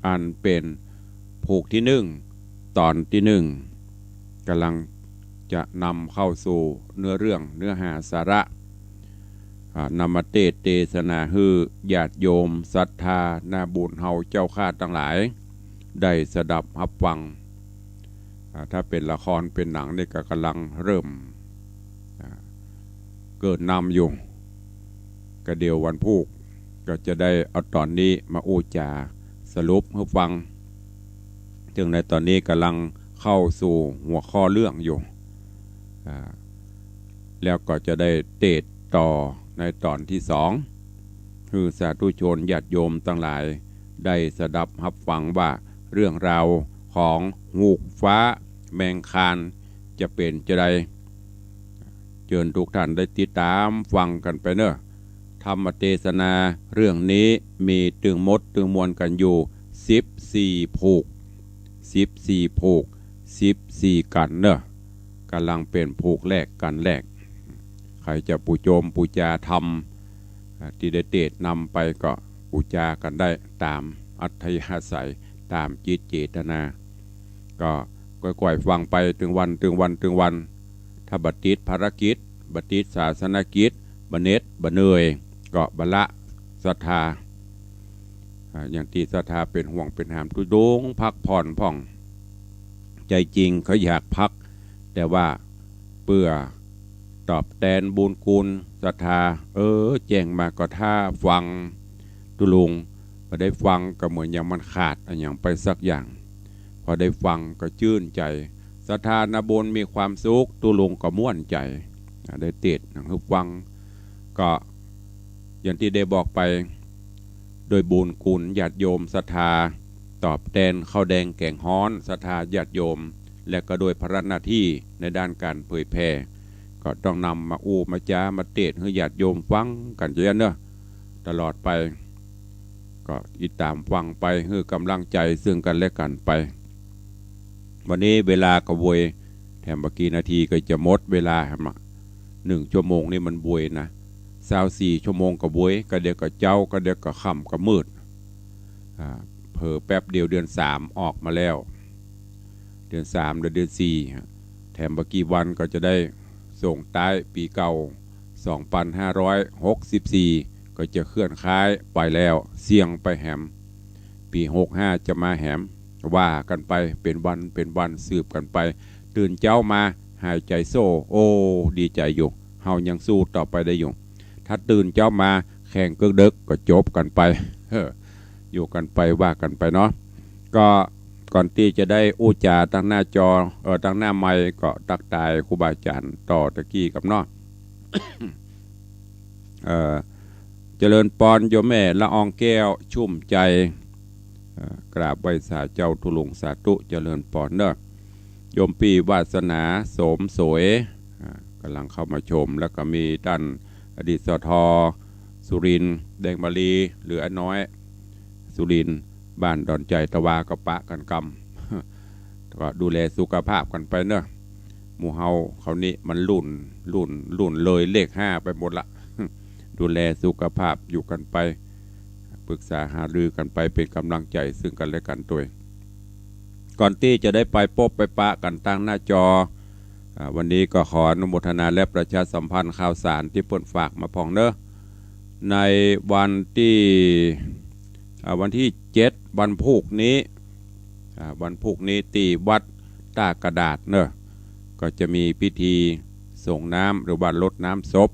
อันเป็นผูกที่หนึ่งตอนที่หนึ่งกำลังจะนำเข้าสู่เนื้อเรื่องเนื้อหาสาระนำมาเทศนาฮือญาติโยมศรัทธานาบุญเฮาเจ้าข้าทั้งหลายได้สดับรับฟังถ้าเป็นละครเป็นหนังนี่ก็กำลังเริ่มเกิดนำอยู่ก็เดียววันพุธก็จะได้เอาตอนนี้มาอู้จาสรุปให้ฟังถึงในตอนนี้กำลังเข้าสู่หัวข้อเรื่องอยู่แล้วก็จะได้เตดต่อในตอนที่สองคือสาธุชนญาติโยมทั้งหลายได้สดับรับฟังว่าเรื่องราวของหูกฟ้าแมงคานจะเป็นจะใดเชิญทุกท่านได้ติดตามฟังกันไปเนอะธรรมเทศนาเรื่องนี้มีตึงมดตึงมวลกันอยู่14ผูก14ผูก14กันเนอะกำลังเป็นผูกแรกกันแรกใครจะปูโจมปูจาธรรมที่ได้เตดนำไปก็ปูจากันได้ตามอัธยาศัยตามจิตเจตนาก็ก่อยๆฟังไปถึงวันถ้าบัติดภารกิจบัติดศาสนกิจบัเนตบัเนยก็บละศรัทธาอย่างที่ศรัทธาเป็นห่วงเป็นหามตุดงพักผ่อนพ่องใจจริงเขาอยากพักแต่ว่าเพื่อตอบแทนบุญคุณศรัทธาแจ้งมาก็ท่าฟังตุลุงพอได้ฟังก็เหมือนอย่างมันขาดอย่างไปสักอย่างพอได้ฟังก็ชื่นใจศรัทธานาบุญมีความสุขตุลุงก็ม่วนใจได้เตดนังฟังก็อย่างที่ได้บอกไปโดยบุญคุณญาติโยมศรัทธาตอบแทนข้าวแดงแกงฮ้อนศรัทธาญาติโยมและก็โดยพระหน้าที่ในด้านการเผยแพร่ก็ต้องนำมาอู้มาจ้ามาเตดให้ญาติโยมฟังกันเยอะเนอะตลอดไปก็ติดตามฟังไปให้กำลังใจซึ่งกันและกันไปวันนี้เวลากระบวยแถมเมื่อกี้นาทีก็จะหมดเวลาครับ1 ชั่วโมงนี่มันบวยนะ24 ชั่วโมงกับบวยก็เดี๋ยวก็เจ้าก็เดี๋ยวก็ค่ำก็มืดเผลอแป๊บเดียวเดือน3ออกมาแล้วเดือน3เดือน4แถมเมื่อกี้วันก็จะได้ส่งท้ายปีเก่า2564ก็จะเคลื่อนคล้ายไปแล้วเสี่ยงไปแหมปี65จะมาแหมว่ากันไปเป็นวันสืบกันไปตื่นเจ้ามาหายใจโซ่โอ้ดีใจอยู่เฮายังสู้ต่อไปได้อยู่ถ้าตื่นเจ้ามาแข่งเกิกเด็กก็จบกันไปอยู่กันไปว่ากันไปเนาะก็ก่อนที่จะได้อู้จาตั้งหน้าจอตั้งหน้าไมค์ก็ตักตายครูบาอาจารย์ต่อตะกี้กับเนาะ เจริญปอนโยมแม่ละอองแก้วชุ่มใจกราบไหว้สาเจ้าทุลุงสาธุเจริญปอนเนอะโยมปีวาสนาโสมสวยกำลังเข้ามาชมแล้วก็มีด้านอดีตสทสุรินทร์แดงมาลีหรืออน้อยสุรินทร์บ้านดอนใจตะวากระปะกันกำก็ดูแลสุขภาพกันไปเนอะหมู่เฮาเขานี่มันรุ่นเลยเลข5ไปหมดละดูแลสุขภาพอยู่กันไปปรึกษาหารือกันไปเป็นกำลังใจซึ่งกันและกันตัวก่อนที่จะได้ไปพบไปปะกันตั้งหน้าจอวันนี้ก็ขออนุโมทนาและประชาสัมพันธ์ข่าวสารที่เพิ่นฝากมาพองเนอะในวันที่7วันพุธนี้ตีวัดตากระดาษเนอะ ก็จะมีพิธีส่งน้ำหรือว่ารดน้ำศพ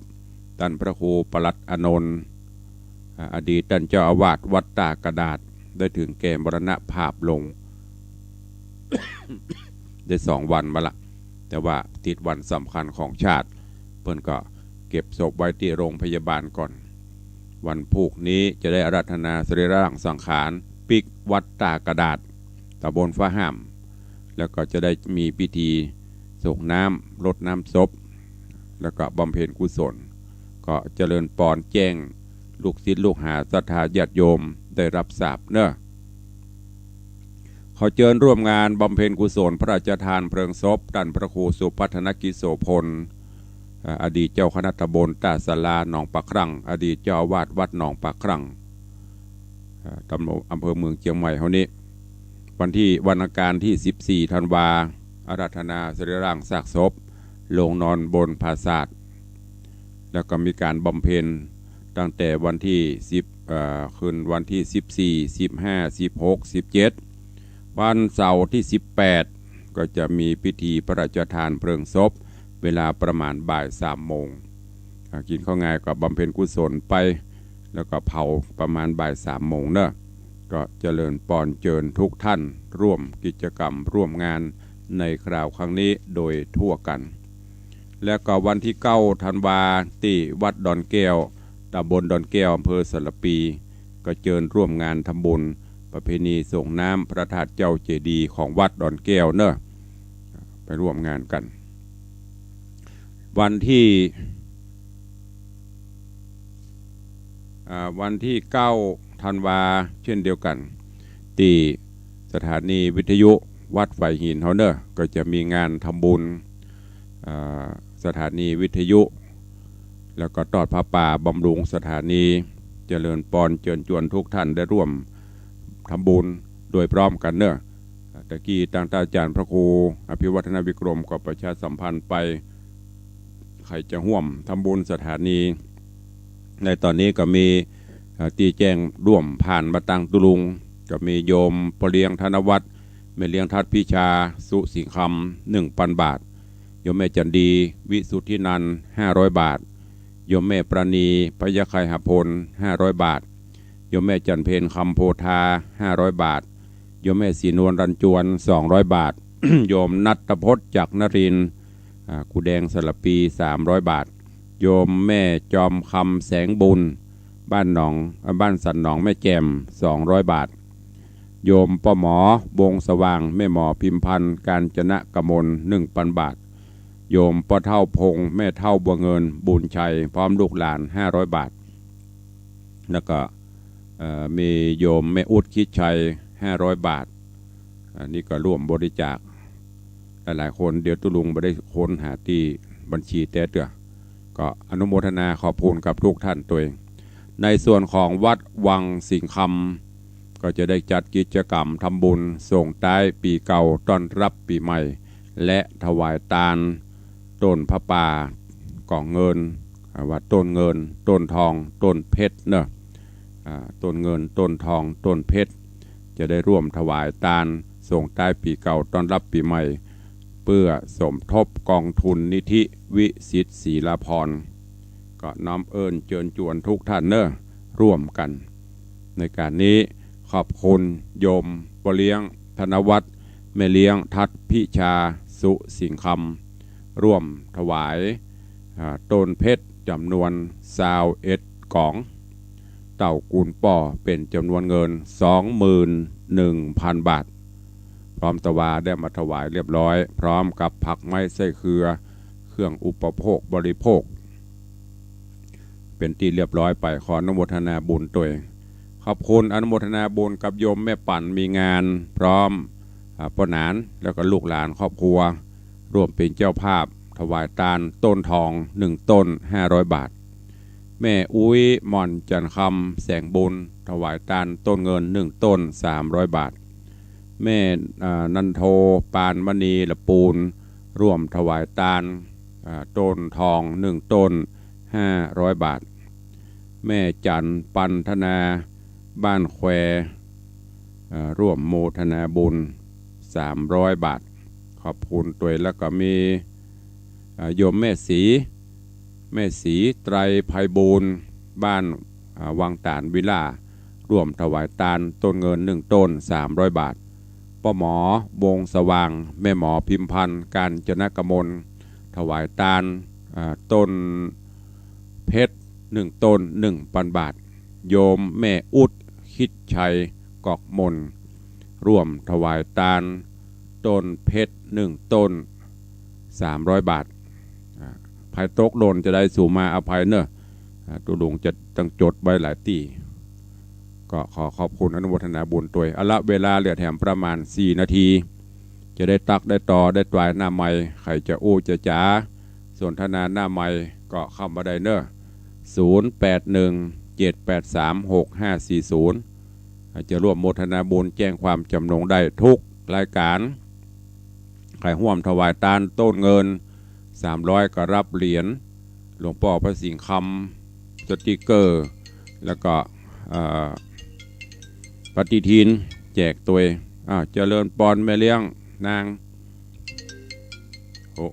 ท่านพระครูปลัดอานนท์อดีตท่านเจ้าอาวาสวัดตากระดาษได้ถึงแก่มรณภาพลง ได้2 วันมาละแต่ว่าติดวันสำคัญของชาติเพิ่นก็เก็บศพไว้ที่โรงพยาบาลก่อนวันพุธนี้จะได้อาราธนาสรีระสังขารปิกวัดตากระดาษตำบลฟ้าห้ามแล้วก็จะได้มีพิธีส่งน้ำรดน้ำศพแล้วก็บำเพ็ญกุศลก็เจริญปอนแจ้งลูกศิษย์ลูกหาศรัทธาญาติโยมได้รับทราบเนอะขอเชิญร่วมงานบำเพ็ญกุศลพระราชทานเพลิงศพท่านพระครูสุพัฒนกิจโสพลอดีตเจ้าคณะตำบลตาสลาหนองปะครั่งอดีตเจ้าอาวาสวัดหนองปะครั่งตำบลอำเภอเมืองเชียงใหม่เฮานี้วันอังคารที่14 ธันวาอาราธนาสรีระซากศพลงนอนบนปราสาทแล้วก็มีการบำเพ็ญตั้งแต่วันที่คืนวันที่14 15 16 17วันเสาร์ที่18ก็จะมีพิธีพระราชทานเพลิงศพเวลาประมาณบ่าย 3 โมงกินข้าวงายกับบำเพ็ญกุศลไปแล้วก็เผาประมาณบ่าย 3 โมงเนอะก็เจริญปอนเจิญทุกท่านร่วมกิจกรรมร่วมงานในคราวครั้งนี้โดยทั่วกันและก็วันที่9 ธันวาที่วัดดอนแก้วตำบลดอนแก้วอำเภอสระปีก็เชิญร่วมงานทำบุญประเพณีส่งน้ำพระธาตุเจ้าเจดีย์ของวัดดอนแก้วเนอะไปร่วมงานกันวันที่9 ธันวาเช่นเดียวกันที่สถานีวิทยุวัดไฟหินเฮาเนอร์ก็จะมีงานทำบุญสถานีวิทยุแล้วก็ทอดผ้าป่าบำรุงสถานีเจริญปอนเชิญชวนทุกท่านได้ร่วมทำบุญโดยพร้อมกันเนอะตะกี้ทางอาจารย์พระครูอภิวัฒนวิกรมก็ประชาสัมพันธ์ไปใครจะร่วมทำบุญสถานีในตอนนี้ก็มีตีแจ้งร่วมผ่านมาตังตุลุงก็มีโยมปเลียงธนวัฒน์แม่เลี้ยงทัดพิชาสุสิงคำ 1,000 บาทโยมแม่จันดีวิสุทธินันท์500 บาทโยมแม่ประณีพยาไคหพล500 บาทโยมแม่จันเพนคำโพธา500 บาทโยมแม่ศรีนวลรันจวน200 บาท โยมนัตพจน์จากนรินทร์กูแดงสระปี300 บาทโยมแม่จอมคำแสงบุญบ้านสันหนองแม่แจ่ม200 บาทโยมป้าหมอวงสว่างแม่หมอพิมพันธ์กาญจนกมล 1,000 บาทโยมป้าเท่าพงแม่เท่าบัวเงินบุญชัยพร้อมลูกหลาน500 บาทแล้วก็มีโยมแม่อุดคิดชัย500 บาทอันนี้ก็ร่วมบริจาคหลายคนเดี๋ยวตุลุงไม่ได้ค้นหาที่บัญชีแต่เถอะก็อนุโมทนาขอบคุณกับทุกท่านตัวเองในส่วนของวัดวังสิงคำก็จะได้จัดกิจกรรมทำบุญส่งท้ายปีเก่าต้อนรับปีใหม่และถวายทานต้นพระป่ากล่องเงินว่าต้นเงินต้นทองต้นเพชรเนอะต้นเงินต้นทองต้นเพชรจะได้ร่วมถวายทานส่งท้ายปีเก่าต้อนรับปีใหม่เพื่อสมทบกองทุนนิธิวิสิตศรีลาภรณ์ก็น้อมเอิญเชิญชวนทุกท่านเนอะร่วมกันในการนี้ขอบคุณโยมปเลี้ยงธนวัฒน์แม่เลี้ยงทัดพิชาสุสิงคำร่วมถวายต้นเพชรจำนวน21 กล่องเต่ากูลป่อเป็นจำนวนเงิน 21,000 บาทพร้อมตะวาได้มาถวายเรียบร้อยพร้อมกับผักไม้ไส้เครื่องอุปโภคบริโภคเป็นที่เรียบร้อยไปขออนุโมทนาบุญตัวเองขอบคุณอนุโมทนาบุญกับโยมแม่ปั่นมีงานพร้อมป้าหนานแล้วก็ลูกหลานครอบครัวร่วมเป็นเจ้าภาพถวายทานต้นทอง1 ต้น500 บาทแม่อุ้ยหม่อนจันคำแสงบุญถวายทานต้นเงิน1 ต้น300 บาทแม่นันโทปานมณีละปูนร่วมถวายทานต้นทอง1 ต้น500 บาทแม่จันปันธนาบ้านแควร่วมโมทนาบุญ300 บาทขอบคุณตัวแล้วก็มี โยมแม่สีไตรไพบูลย์บ้านวังตานวิลาร่วมถวายตาลต้นเงิน1ต้น300 บาทป้าหมอวงสว่างแม่หมอพิมพันธ์การจนกมลถวายตาลต้นเพชร1ต้น1,000 บาทโยมแม่อุดคิดชัยกอกมนร่วมถวายตาลต้นเพชร1ต้น300 บาทภายตกโดนจะได้สู่มาอภัยเนอะตัวหลวงจะต้องจดไว้หลายตีก็ขอขอบคุณอนุโมทนาบุญตัวยละเวลาเหลือแถมประมาณ4 นาที จะได้ตักได้ต่อได้ตวายหน้าใหม่ใครจะอู้จะจ๋าส่วนทนาหน้าใหม่ก็เข้ามาได้เนอะ0817836540จะร่วมโมทนาบุญแจ้งความจำนงได้ทุกรายการใครห่วมถวายตาลต้นเงิน300ก็รับเหรียญหลวงพ่อพระสิงห์คำสติกเกอร์แล้วก็ปฏิทินแจกตัวเจริญปอนแม่เลี้ยงนางโอ้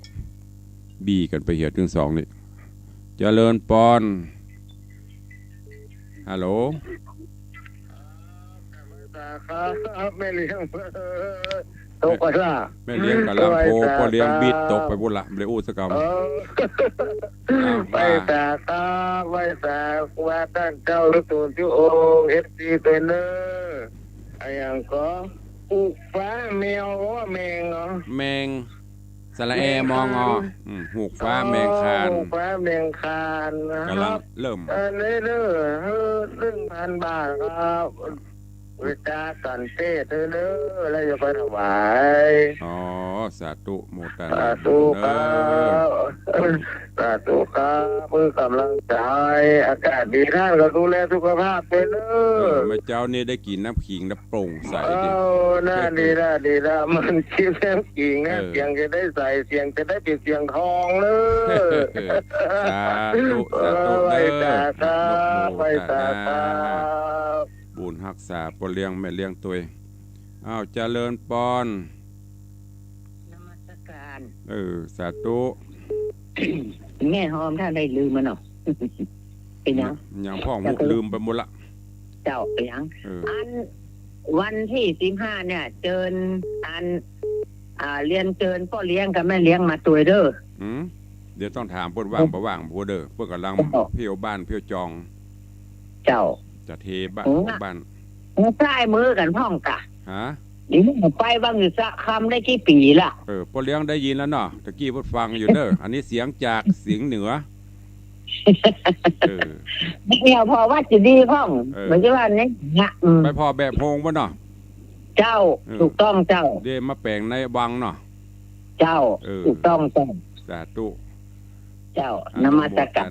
บี้กันไปเหี่ยถึง2นี่เจริญปอนฮัลโหลแม่เลี้ยงตกไปละแม่เลี้ยงกับลำโพพ่อเลี้ยงบิดตกไปบุญละเลยอู้สกรรมไปแต่ตาไปแต่ว่าตั้งเจ้าฤดูที่องค์FCตัวเนอไอ้ยังก็ปลูกฟ้าแมวว่าแมงเหรอแมงสระแอมองอหูกฟ้าแมงคานหูกฟ้าแมงคานกำลังเริ่มเด้อ1,000 บาทครับวิจาสันเต้เธอเด้อแล้วจะไปถวายสาธุโมทนาสาธุครับสาธุครับเพื่อกำลังใจอากาศดีท่านก็ดูแลสุขภาพเป็นเด้อแม่เจ้านี่ได้กินน้ำขิงน้ำโปร่งใสดิน่าดีมันคิดน้ำขิงนะเสียงจะได้ใส่เสียงจะได้ปิดเสียงทองเลยสาธุไปตาครับไปตาครับบุญรักษาปเลี้ยงแม่เลี้ยงตัวเจริญปอนนมัสการสาธุแม่หอมถ้าได้ลืมมันเนาะเป็นยังพ่อมุกลืมไปหมดละเจ้าเป็นยังอันวันที่15เนี่ยเจิญอันเรียนเจิญพ่อเลี้ยงกับแม่เลี้ยงมาตัวเด้อเดี๋ยวต้องถามเพิ่นว่างบ่ว่างบ่เด้อเพิ่นกำลังเพียวบ้านเพียวจองเจ้าจะเทบ้านใต้มือกันพ่องกะฮะนี่ไปบ้างอยู่สักคำได้กี่ปีล่ะพ่อเลี้ยงได้ยินแล้วเนาะตะกี้เพิ่นฟังอยู่เด้ออันนี้เสียงจากเสียงเหนือเนี่ยพอว่าจะดีพ่องเหมือนที่ว่านี่ไปพอแบบโพงบ่เนาะเจ้าถูกต้องเจ้าเดี๋ยวมาแปลงในวังเนาะเจ้าถูกต้องเจ้าสาธุเจ้านมัสการ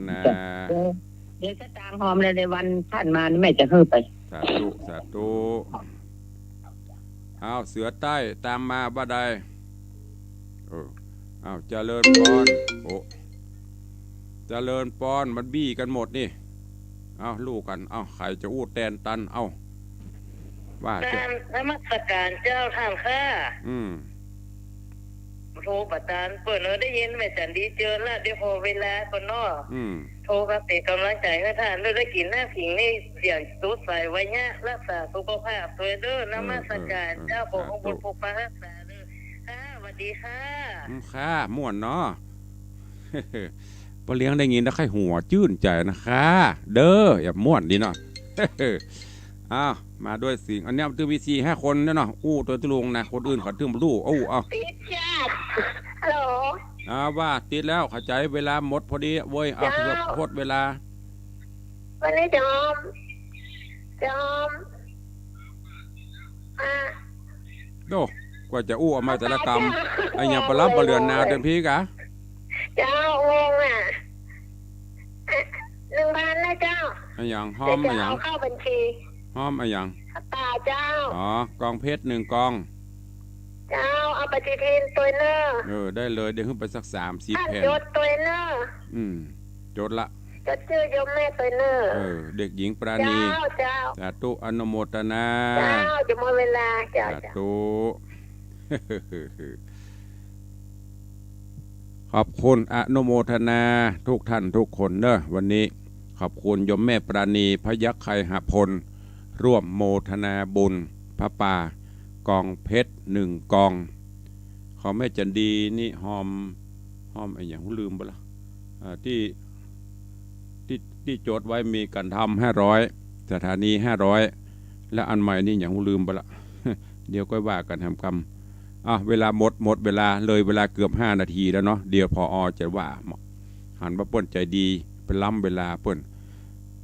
เดี๋ยวจะตางหอมเลยในวันท่านมาแม่จะเฮ้อไปสาธุเอาเสือใต้ตามมาบ่ได้เอาเจริญปอนเจริญปอนมันบี้กันหมดนี่เอาลูกกันเอาใครจะอู้แตนตันเอาว่าจะนมัสการเจ้าท่านข้าโทรประจานเปิดได้ยินแม่จันดีเจอแล้วเดี๋ยวพอเวลาคนนอกโทรกับเป็นกำลังใจให้ท่านได้กินหน้าผิงนี่เสียงสูดใส่ไว้เนี่ยรักษาสุขภาพตัวเด้อนมัสการเจ้าขององค์บุญปกปักรักษาเด้อค่ะสวัสดีค่ะค่ะม่วนเนาะพอเลี้ยงได้ยินแล้วใครหัวจื่นใจนะคะเด้ออย่าม่วนดีเนาะมาด้วยสิ่งอันนี้ตัวVC5 คนเนาะอู้ตัวตุลงนะคนอื่นเขาถึงรู้ติดจ้าฮัลโหลว่าติดแล้วเข้าใจเวลาหมดพอดีเว้ยเกือบหมดเวลาวันนี้จอมโดกว่าจะอู้เอามาแต่ละกรรมไอ้ยังปลับบเรือนนาเต็มพี่กะเจ้าวง1,000นะเจ้าไอ้ยังห้อมไอ้ยังเข้าบัญชีห้อมไอ้ยังตาเจ้ากองเพชร1 กองเจ้าเอาปฏิทินตัวเนอได้เลยเดี๋ยวขึ้นไปสัก30 แผ่นจดตัวเนอจดละจดชื่อยมแม่ตัวเนอเด็กหญิงปราณีเจ้าสาธุอนุโมทนาเจ้าจะหมดเวลาสาธุ ขอบคุณอนุโมทนาทุกท่านทุกคนเนอะวันนี้ขอบคุณยมแม่ปราณีพยัคฆ์ไคหพลร่วมโมทนาบุญพระป่ากองเพชร1 กองขอแม่จันดีนี่หอมไอ้อย่างลืมไปละที่โจทย์ไว้มีการทำ500 สถานี500และอันใหม่นี่อย่างลืมไปละ เดี๋ยวก็ว่ากันทำกรรมเวลาหมดเวลาเลยเวลาเกือบ5 นาทีแล้วเนาะเดี๋ยวพอจะว่าหันมาเปิ้นใจดีเป็นล้ำเวลาเปิ้น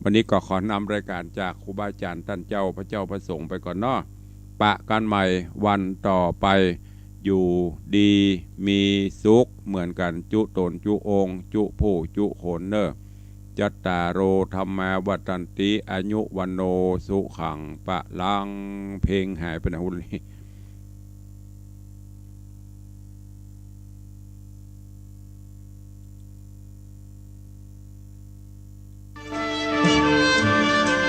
วันนี้ก็ขอนำรายการจากครูบาอาจารย์ท่านเจ้าพระเจ้าพระสงฆ์ไปก่อนเนาะปะกันใหม่วันต่อไปอยู่ดีมีสุขเหมือนกันจุตนจุองค์จุผู้จุโขนเนอจัตตาโรธรรมาวัตันติอายุวันโนสุขังปะลังเพลงหายไปไหนหุ่น